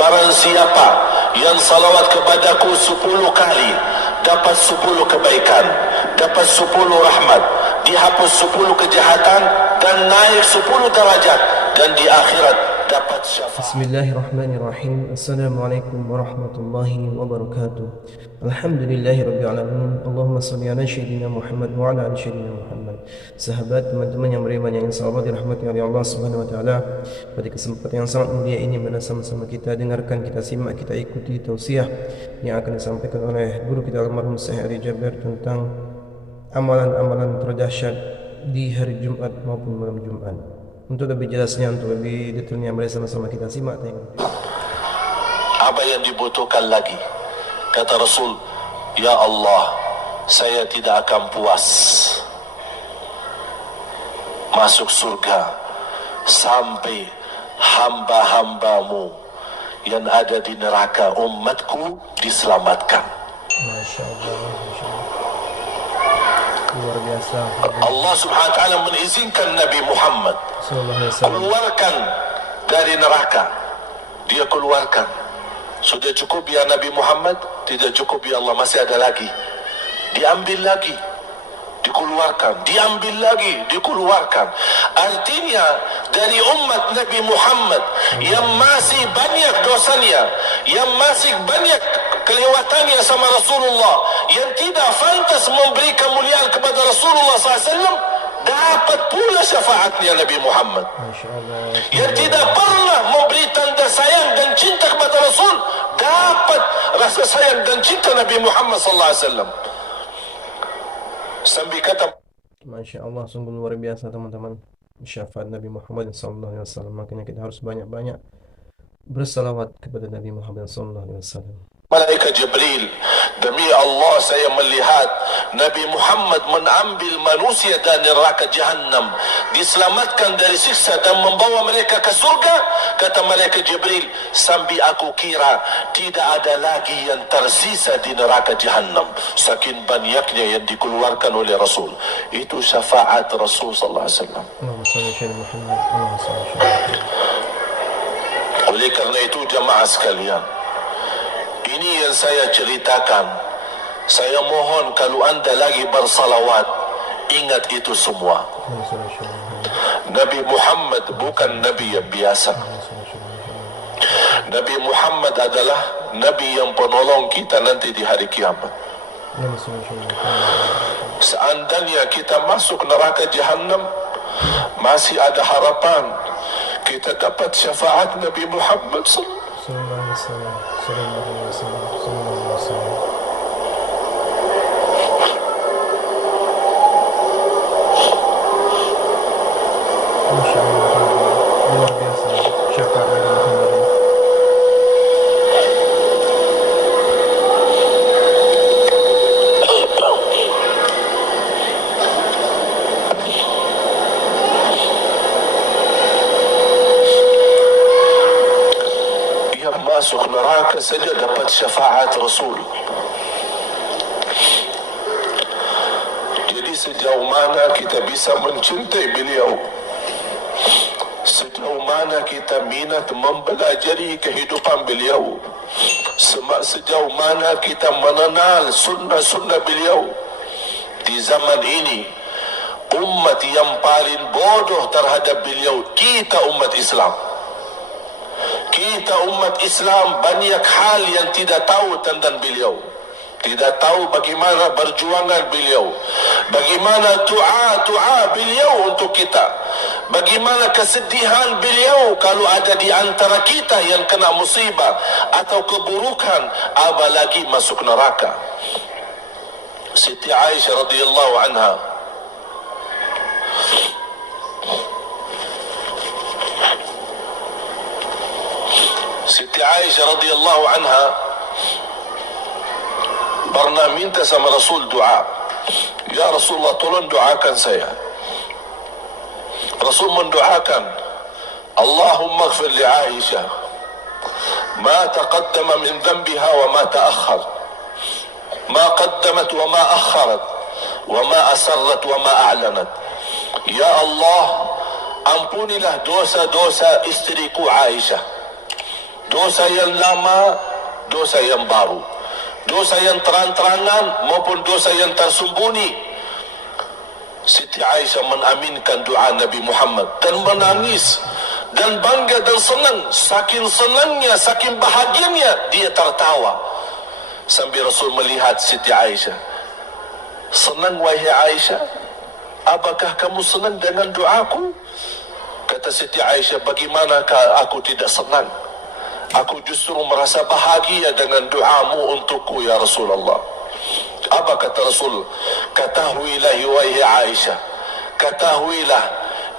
barang siapa yang salawat kepadaku 10 kali, dapat 10 kebaikan, dapat 10 rahmat, dihapus 10 kejahatan, dan naik 10 derajat, dan di akhirat dapat syafaat. Bismillahirrahmanirrahim. Assalamualaikum warahmatullahi wabarakatuh. Alhamdulillahirabbil alamin. Allahumma shalli ala sayyidina Muhammad wa ala ali sayyidina Muhammad. Sahabat, teman-teman yang beriman yang insyaallah dirahmati oleh Allah Subhanahu wa taala, pada kesempatan yang sangat mulia ini mana sama-sama kita dengarkan, kita simak, kita ikuti tausiah yang akan disampaikan oleh guru kita almarhum Syekh Ali Jabir tentang amalan-amalan terdahsyat di hari Jumat maupun malam Jumat. Untuk lebih jelasnya, untuk lebih detailnya, mari sama-sama kita simak. Apa yang dibutuhkan lagi? Kata Rasul, ya Allah, saya tidak akan puas masuk surga sampai hamba-hambamu yang ada di neraka, umatku, diselamatkan. Masya Allah, Masya Allah. Luar biasa. Allah subhanahu wa ta'ala mengizinkan Nabi Muhammad keluarkan dari neraka. Dia keluarkan. Sudah cukup ya Nabi Muhammad? Tidak cukup ya Allah, masih ada lagi. Diambil lagi, dikeluarkan, diambil lagi, dikeluarkan. Artinya dari umat Nabi Muhammad yang masih banyak dosanya, yang masih banyak kelewatannya sama Rasulullah, yang tidak pantas memberi kemuliaan kepada Rasulullah SAW, dapat pula syafaatnya Nabi Muhammad. Yang tidak pernah memberi tanda sayang dan cinta kepada Rasul, dapat rasa sayang dan cinta Nabi Muhammad SAW. Sambil kata, Masya Allah, sungguh luar biasa teman-teman, syafaat Nabi Muhammad SAW. Makanya kita harus banyak-banyak bersalawat kepada Nabi Muhammad SAW. Malaikat Jibril, demi Allah saya melihat Nabi Muhammad mengambil manusia dari neraka Jahannam, diselamatkan dari siksa dan membawa mereka ke surga. Kata Malaikat Jibril, sambil aku kira tidak ada lagi yang tersisa di neraka Jahannam, saking banyaknya yang dikeluarkan oleh Rasul. Itu syafaat Rasul sallallahu alaihi wasallam. Oleh karena itu jamaah sekalian, ini yang saya ceritakan. Saya mohon kalau anda lagi bersalawat, ingat itu semua. Nabi Muhammad bukan Nabi yang biasa. Nabi Muhammad adalah Nabi yang penolong kita nanti di hari kiamat. Seandainya kita masuk neraka Jahannam, masih ada harapan kita dapat syafaat Nabi Muhammad sallallahu alaihi wasallam. Masya Allah, luar biasa syafaat Nabi Muhammad. Yang masuk neraka saja dapat syafaat Rasul. Jadi sejauh mana kita bisa mencintai beliau, sejauh mana kita minat mempelajari kehidupan beliau, sejauh mana kita mengenal sunnah-sunnah beliau. Di zaman ini, umat yang paling bodoh terhadap beliau, kita umat Islam. Kita umat Islam banyak hal yang tidak tahu tentang beliau. Tidak tahu bagaimana perjuangan beliau, bagaimana doa beliau untuk kita, bagaimana kesedihan beliau kalau ada di antara kita yang kena musibah atau keburukan, apalagi masuk neraka. Siti Aisyah radhiyallahu anha, Siti Aisyah radhiyallahu anha pernah minta sama Rasul doa. Ya Rasulullah, tolong doakan saya. Rasul mendoakan, Allahumma ighfir li Aisyah ma taqaddama min dhanbiha wa ma ta'akhkhar, ma qaddamat wa ma akharat, wa ma asarrat wa ma a'lanat. Ya Allah, ampunilah dosa-dosa istriku Aisyah, dosa yang lama, dosa yang baru, dosa yang terang-terangan maupun dosa yang tersembunyi. Siti Aisyah mengaminkan doa Nabi Muhammad dan menangis dan bangga dan senang. Saking senangnya, saking bahagianya, dia tertawa sambil Rasul melihat Siti Aisyah. Senang wahai Aisyah, apakah kamu senang dengan doaku? Kata Siti Aisyah, bagaimanakah aku tidak senang? Aku justru merasa bahagia dengan doamu untukku ya Rasulullah. Apa kata Rasul? Ketahuilah wahai Aisyah, ketahuilah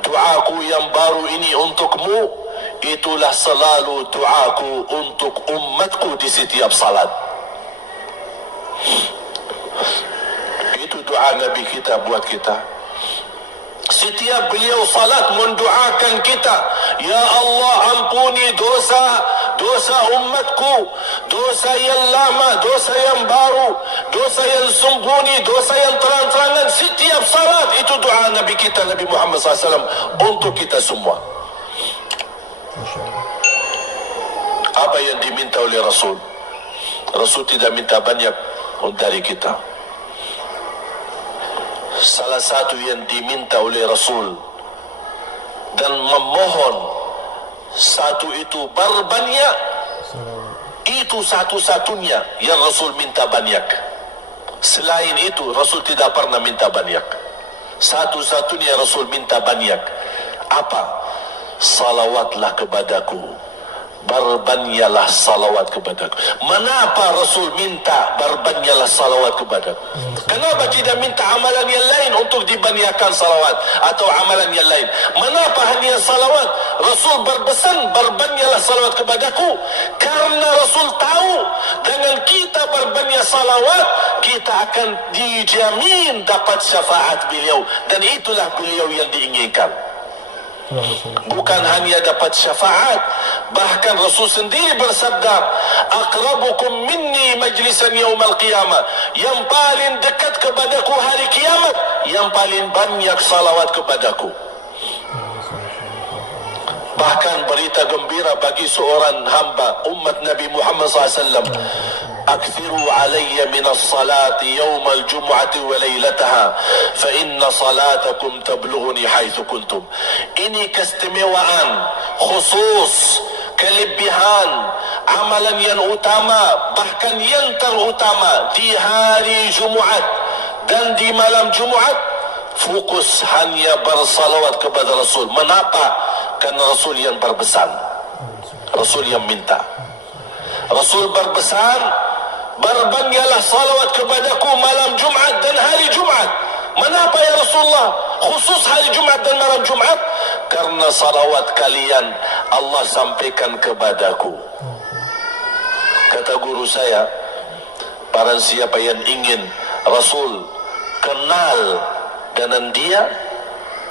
doaku yang baru ini untukmu, itulah selalu doaku untuk umatku di setiap salat. Itu doa Nabi kita buat kita. Setiap beliau salat mendoakan kita, ya Allah ampuni dosa umatku, dosa yang lama, dosa yang baru, dosa yang sembunyi, dosa yang terang-terangan. Setiap salat itu doa Nabi kita, Nabi Muhammad SAW untuk kita semua. Apa yang diminta oleh Rasul? Rasul tidak minta banyak dari kita. Salah satu yang diminta oleh Rasul dan memohon, satu itu berbanyak. Itu satu-satunya yang Rasul minta banyak. Selain itu Rasul tidak pernah minta banyak. Satu-satunya Rasul minta banyak. Apa? Salawatlah kepadaku, berbanyaklah salawat kepadaku. Mengapa Rasul minta berbanyaklah salawat kepadaku? Kenapa tidak minta amalan yang lain untuk dibanyakkan salawat atau amalan yang lain? Mengapa hanya salawat? Rasul berpesan berbanyaklah salawat kepadaku karena Rasul tahu dengan kita berbanyak salawat kita akan dijamin dapat syafaat beliau, dan itulah beliau yang diinginkan. Bukan hanya dapat syafaat, bahkan Rasul sendiri bersabda, aqrabukum minni majlisan yaumal qiyamah, yang paling dekat kepadaku hari kiamat yang paling banyak salawat kepadaku. Bahkan berita gembira bagi seorang hamba umat Nabi Muhammad SAW, أكثروا علي من الصلاة يوم الجمعة وليلتها فإن صلاتكم تبلغني حيث كنتم. Ini keistimewaan khusus, kelebihan amalan yang utama, bahkan yang terutama di hari Jumaat dan di malam Jumaat. Fokus hanya bersalawat kepada Rasul. Mengapa? Karena Rasul yang berpesan, Rasul yang minta. Rasul berpesan, berbanyaklah salawat kepadaku malam Jumat dan hari Jumat. Mengapa ya Rasulullah khusus hari Jumat dan malam Jumat? Karena salawat kalian Allah sampaikan kepadaku. Kata guru saya, barang siapa yang ingin Rasul kenal dengan dia,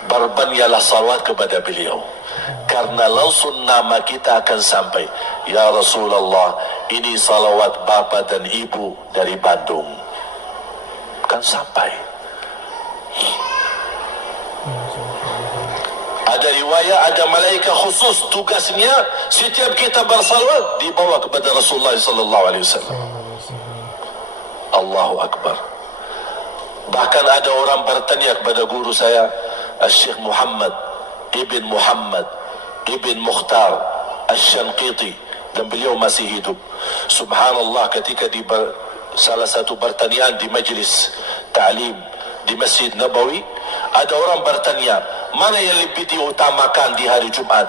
berbanyaklah salawat kepada beliau. Karena langsung nama kita akan sampai, ya Rasulullah, ini salawat bapa dan ibu dari Bandung, kan sampai. Ada riwayat, ada malaikat khusus tugasnya setiap kita bersalawat dibawa kepada Rasulullah SAW. Allahu Akbar. Bahkan ada orang bertanya kepada guru saya, Syekh Muhammad Ibn Mukhtar Asy-Syanqiti, dan beliau masih hidup. Subhanallah, ketika di salah satu pertanyaan di majlis ta'lim di Masjid Nabawi, ada orang bertanya, mana yang lebih diutamakan di hari Jumat?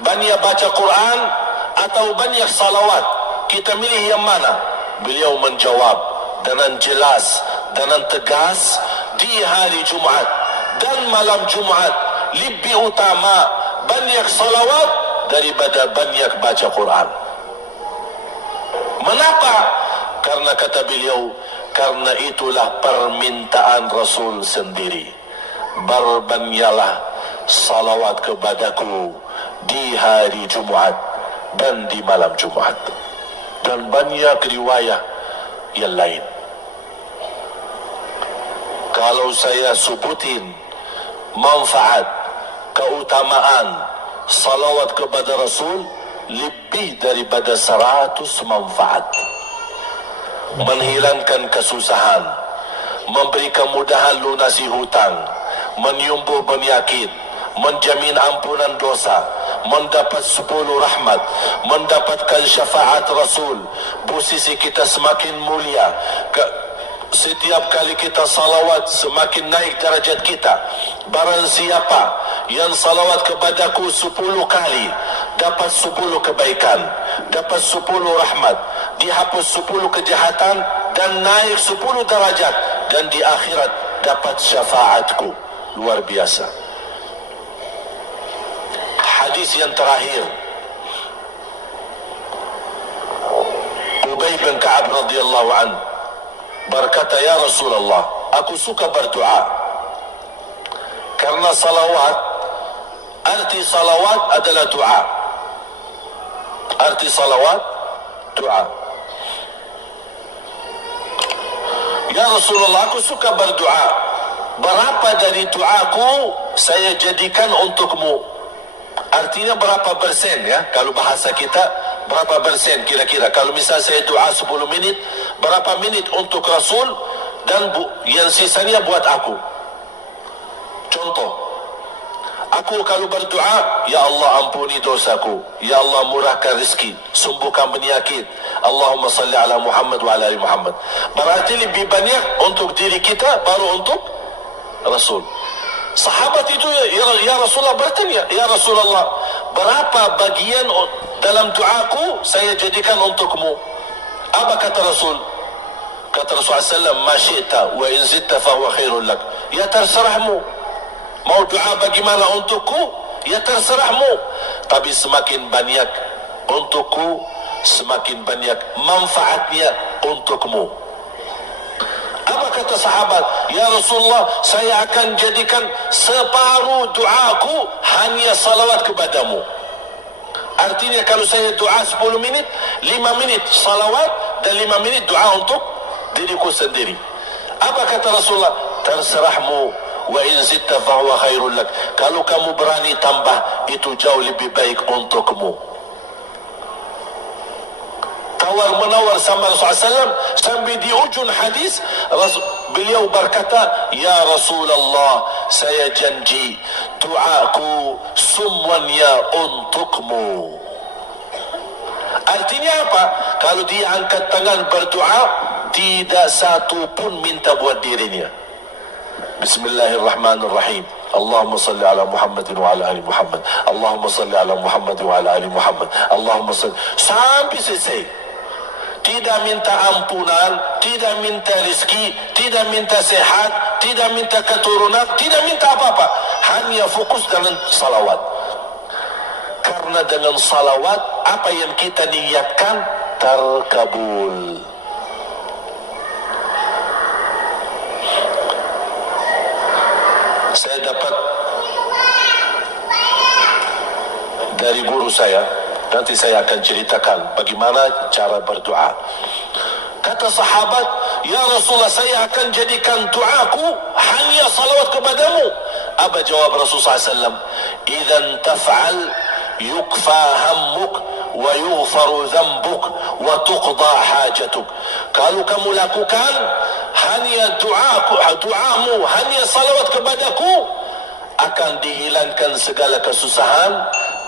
Banyak baca Quran atau banyak salawat? Kita milih yang mana? Beliau menjawab dengan jelas, dengan tegas, di hari Jumat dan malam Jumat lebih utama banyak salawat daripada banyak baca Quran. Mengapa? Karena kata beliau, karena itulah permintaan Rasul sendiri. Berbanyaklah salawat kepadaku di hari Jumat dan di malam Jumat. Dan banyak riwayat yang lain. Kalau saya sebutin manfaat, keutamaan salawat kepada Rasul, lebih daripada 100 manfaat. Menghilangkan kesusahan, memberi kemudahan lunasi hutang, menyembuh penyakit, menjamin ampunan dosa, mendapat 10 rahmat, mendapatkan syafaat Rasul, posisi kita semakin mulia. Setiap kali kita salawat semakin naik darjat kita. Barang siapa yang salawat kepadaku 10 kali, dapat 10 kebaikan, dapat 10 rahmat, dihapus 10 kejahatan dan naik 10 darajat, dan di akhirat dapat syafaatku. Luar biasa. Hadis yang terakhir, Ubay bin Ka'ab radhiyallahu anhu berkata, ya Rasulullah, aku suka berdoa karena salawat, arti salawat adalah doa. Arti salawat, doa. Ya Rasulullah, aku suka berdoa. Berapa dari doaku saya jadikan untukmu? Artinya berapa persen, ya? Kalau bahasa kita, berapa persen kira-kira? Kalau misal saya doa 10 menit, berapa menit untuk Rasul, dan yang sisanya buat aku. Contoh, aku kalau berdoa, ya Allah ampuni dosaku, ya Allah murahkan rezeki, sembuhkan penyakit, Allahumma salli ala Muhammad wa ala ali Muhammad. Berarti lebih banyak untuk diri kita, baru untuk Rasul. Sahabat itu, ya Rasulullah bertanya, ya Rasulullah, berapa bagian dalam doaku saya jadikan untukmu? Apa kata Rasul? Kata Rasulullah SAW, ma syi'ta wa in zitta fahuwa khairul lak. Ya terserahmu. Mau doa bagaimana untukku? Ya terserahmu. Tapi semakin banyak untukku, semakin banyak manfaatnya untukmu. Apa kata sahabat? Ya Rasulullah, saya akan jadikan separuh doaku hanya salawat kepadamu. Artinya kalau saya doa 10 menit, 5 menit salawat dan 5 menit doa untuk diriku sendiri. Apa kata Rasulullah? Terserahmu. Wa in zitta fahuwa khairul lak. Kalau kamu berani tambah, itu jauh lebih baik untukmu. Tawar-menawar sama Rasulullah SAW, sampai di ujung hadis beliau berkata, ya Rasulullah, saya janji doaku semuanya untukmu. Artinya apa? Kalau dia angkat tangan berdoa, tidak satu pun minta buat dirinya. Bismillahirrahmanirrahim. Allahumma salli ala Muhammad wa ala ali Muhammad. Allahumma salli ala Muhammad wa ala ali Muhammad. Allahumma salli, sampai selesai. Tidak minta ampunan, tidak minta rezeki, tidak minta sehat, tidak minta keturunan, tidak minta apa-apa. Hanya fokus dengan salawat. Karena dengan salawat, apa yang kita niatkan terkabul. Saya dapat dari guru saya, nanti saya akan ceritakan bagaimana cara berdoa. Kata sahabat, ya Rasulullah, saya akan jadikan doaku hanya salawat kepadamu. Apa jawab Rasulullah SAW? Idzan taf'al yukfa hammuk wa yughfaru dhanbuk wa tuqda hajatuk. Kalau kamu lakukan hanya doamu, hanya salawat kepadaku, akan dihilangkan segala kesusahan,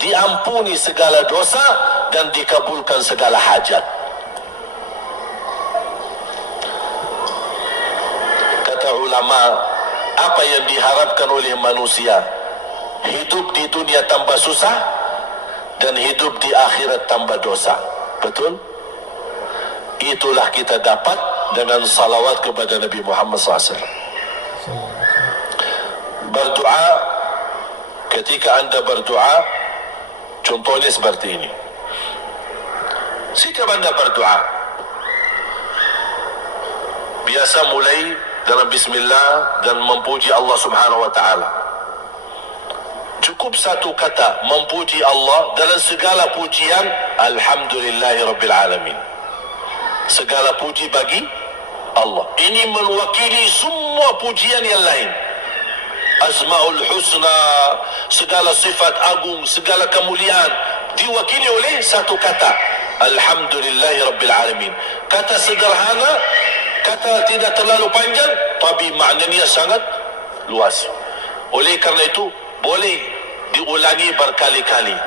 diampuni segala dosa, dan dikabulkan segala hajat. Kata ulama, apa yang diharapkan oleh manusia? Hidup di dunia tambah susah dan hidup di akhirat tambah dosa. Betul? Itulah kita dapat dengan salawat kepada Nabi Muhammad SAW. Berdoa, ketika anda berdoa, contohnya seperti ini. Sikap anda berdoa, biasa mulai dengan bismillah dan memuji Allah Subhanahu wa ta'ala. Cukup satu kata memuji Allah dalam segala pujian, alhamdulillahi rabbil alamin. Segala puji bagi Allah. Ini mewakili semua pujian yang lain. Asmaul husna, segala sifat agung, segala kemuliaan diwakili oleh satu kata, Alhamdulillahi Rabbil Alamin. Kata sederhana, kata tidak terlalu panjang, tapi maknanya sangat luas. Oleh kerana itu boleh diulangi berkali-kali,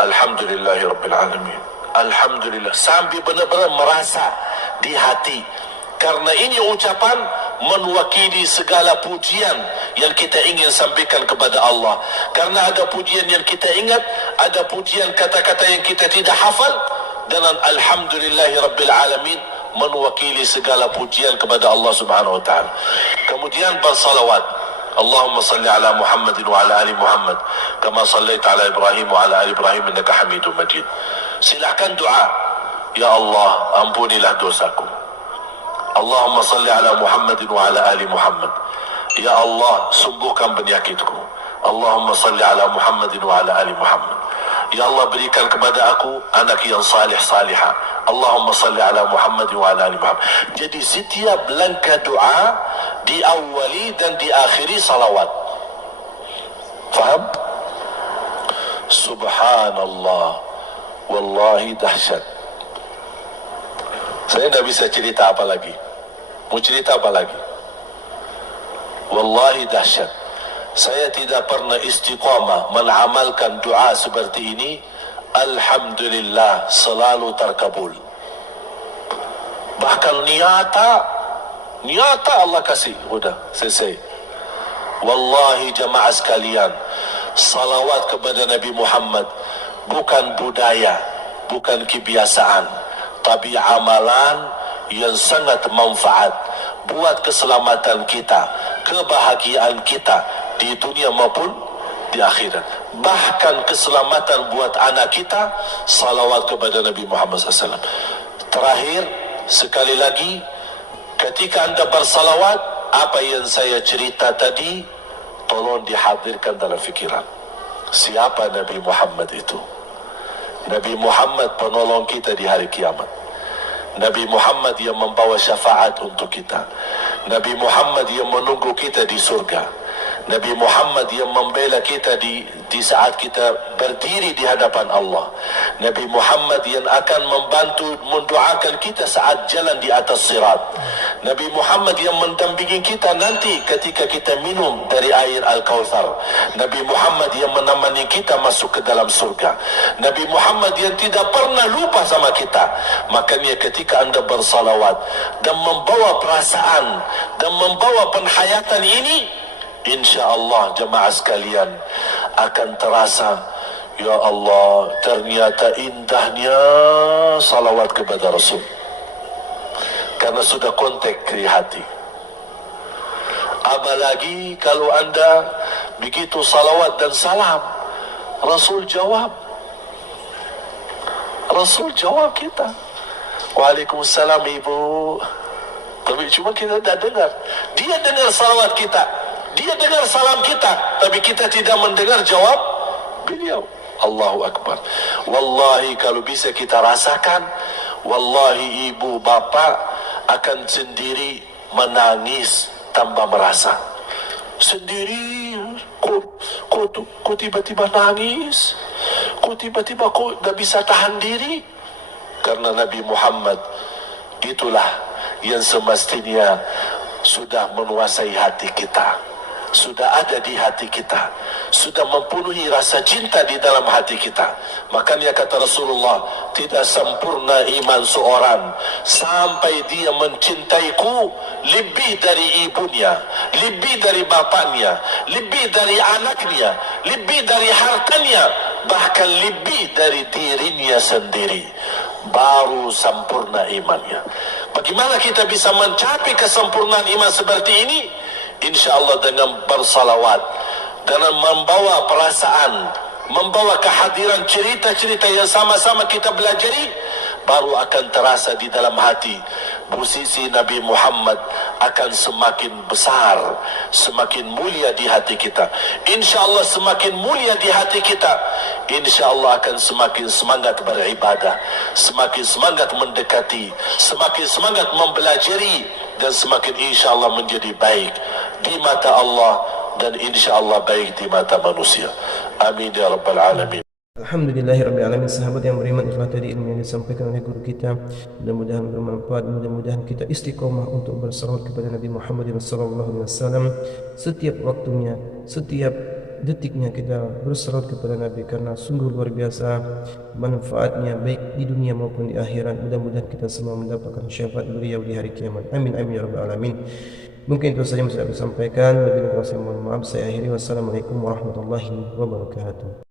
Alhamdulillahi Rabbil Alamin, Alhamdulillah, sambil benar-benar merasa di hati. Karena ini ucapan mewakili segala pujian yang kita ingin sampaikan kepada Allah. Karena ada pujian yang kita ingat, ada pujian kata-kata yang kita tidak hafal. Dan Alhamdulillahi Rabbil Alamin mewakili segala pujian kepada Allah Subhanahu Wa Taala. Kemudian bersalawat, Allahumma salli ala Muhammadin wa ala ali Muhammad kama sallaita ala Ibrahim wa ala ali Ibrahim innaka Hamidum Majid. Silakan doa, ya Allah ampunilah dosaku. Allahumma salli ala Muhammadin wa ala ali Muhammad. Ya Allah sembuhkan penyakitku. Allahumma salli ala Muhammadin wa ala ali Muhammad. Ya Allah berikan kepada aku anak yang salih salihah. Allahumma salli ala Muhammadin wa ala ali Muhammad. Jadi setiap langkah doa diawali dan diakhiri salawat. Faham? Subhanallah, wallahi dahsyat. Saya tidak bisa cerita apa lagi. Mau cerita apa lagi? Wallahi dahsyat. Saya tidak pernah istiqamah mengamalkan doa seperti ini. Alhamdulillah selalu terkabul. Bahkan nyata Allah kasih. Udah selesai. Wallahi jamaah sekalian, salawat kepada Nabi Muhammad bukan budaya, bukan kebiasaan, tapi amalan yang sangat manfaat buat keselamatan kita, kebahagiaan kita di dunia maupun di akhirat. Bahkan keselamatan buat anak kita, salawat kepada Nabi Muhammad SAW. Terakhir, sekali lagi, ketika anda bersalawat, apa yang saya cerita tadi, tolong dihadirkan dalam fikiran. Siapa Nabi Muhammad itu? Nabi Muhammad penolong kita di hari kiamat. Nabi Muhammad yang membawa syafaat untuk kita. Nabi Muhammad yang menunggu kita di surga. Nabi Muhammad yang membela kita di saat kita berdiri di hadapan Allah. Nabi Muhammad yang akan membantu mendoakan kita saat jalan di atas sirat. Nabi Muhammad yang mendampingi kita nanti ketika kita minum dari air Al-Kautsar. Nabi Muhammad yang menemani kita masuk ke dalam surga. Nabi Muhammad yang tidak pernah lupa sama kita. Makanya ketika anda bersalawat dan membawa perasaan dan membawa penghayatan ini, InsyaAllah jemaah sekalian akan terasa, ya Allah ternyata indahnya salawat kepada Rasul. Karena sudah kontak di hati. Apalagi kalau anda begitu salawat dan salam, Rasul jawab. Rasul jawab kita, Waalaikumsalam ibu. Tapi cuma kita tidak dengar. Dia dengar salawat kita, dia dengar salam kita, tapi kita tidak mendengar jawab beliau. Allahu Akbar. Wallahi kalau bisa kita rasakan, wallahi ibu bapa akan sendiri menangis tanpa merasa. Sendiri, kok tiba-tiba nangis? Kok tiba-tiba kok tidak bisa tahan diri? Karena Nabi Muhammad itulah yang semestinya sudah menguasai hati kita, sudah ada di hati kita, sudah mempenuhi rasa cinta di dalam hati kita. Makanya kata Rasulullah, tidak sempurna iman seorang sampai dia mencintaiku lebih dari ibunya, lebih dari bapaknya, lebih dari anaknya, lebih dari hartanya, bahkan lebih dari dirinya sendiri. Baru sempurna imannya. Bagaimana kita bisa mencapai kesempurnaan iman seperti ini? InsyaAllah dengan bersalawat, dengan membawa perasaan, membawa kehadiran cerita-cerita yang sama-sama kita belajari, baru akan terasa di dalam hati posisi Nabi Muhammad akan semakin besar, semakin mulia di hati kita. InsyaAllah semakin mulia di hati kita, InsyaAllah akan semakin semangat beribadah, semakin semangat mendekati, semakin semangat mempelajari, dan semakin InsyaAllah menjadi baik di mata Allah dan InsyaAllah baik di mata manusia. Amin ya Rabbal Alamin. Alhamdulillahirrabbilalamin. Sahabat yang beriman, itulah tadi ilmu yang disampaikan oleh guru kita. Mudah-mudahan bermanfaat, mudah-mudahan kita istiqomah untuk bersalawat kepada Nabi Muhammad SAW setiap waktunya, setiap detiknya kita bersalawat kepada Nabi, karena sungguh luar biasa manfaatnya baik di dunia maupun di akhirat. Mudah-mudahan kita semua mendapatkan syafaat beliau di hari kiamat. Amin amin ya rabbal alamin. Mungkin itu saja yang bisa saya sampaikan. Lebih kurang saya mohon maaf. Saya akhiri. Wassalamualaikum warahmatullahi wabarakatuh.